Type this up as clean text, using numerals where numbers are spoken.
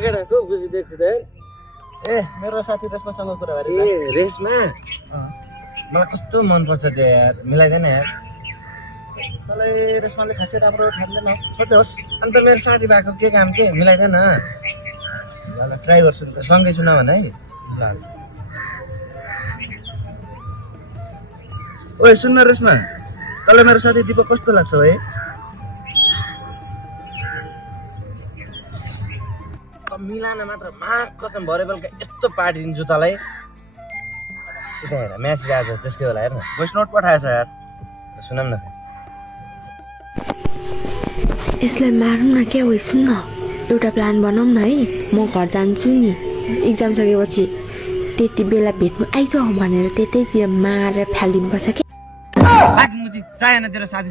केटा को खुसी देख्छु त ए मेरो साथी रेशमासँग कुरा गरे ए रेशमा मलाई कस्तो मन पर्छ त्यो यार मिलाइदैन यार तँलाई रेशमाले खासै राम्रो ठान्दैन छोड्नुहोस् अन्त मेरो साथी भएको के काम के मिलाइदैन ल ट्राई गर्छु नि त सँगै सुनाउ न है ल ओए सुन्न रेशमा तँलाई मेरो साथी दिपक कस्तो लाग्छ है मिलान मात्र माग कसम भरे बेलुका यस्तो पार्टी दिन्छु तँलाई उता हेर म्यासेज आएको छ त्यसकै बेला हेर न भोइस नोट पठाएछ यार सुनाम न यसलाई मारौँ न क्या हो सुन न एउटा प्लान बनाऊँ न है म घर जान्छु नि इक्जाम सकेपछि त्यति बेला भेट्नु आइज भनेर त्यतैतिर मारेर फालिदिनुपर्छ क्या मुजी चाहिएन तेरो साथी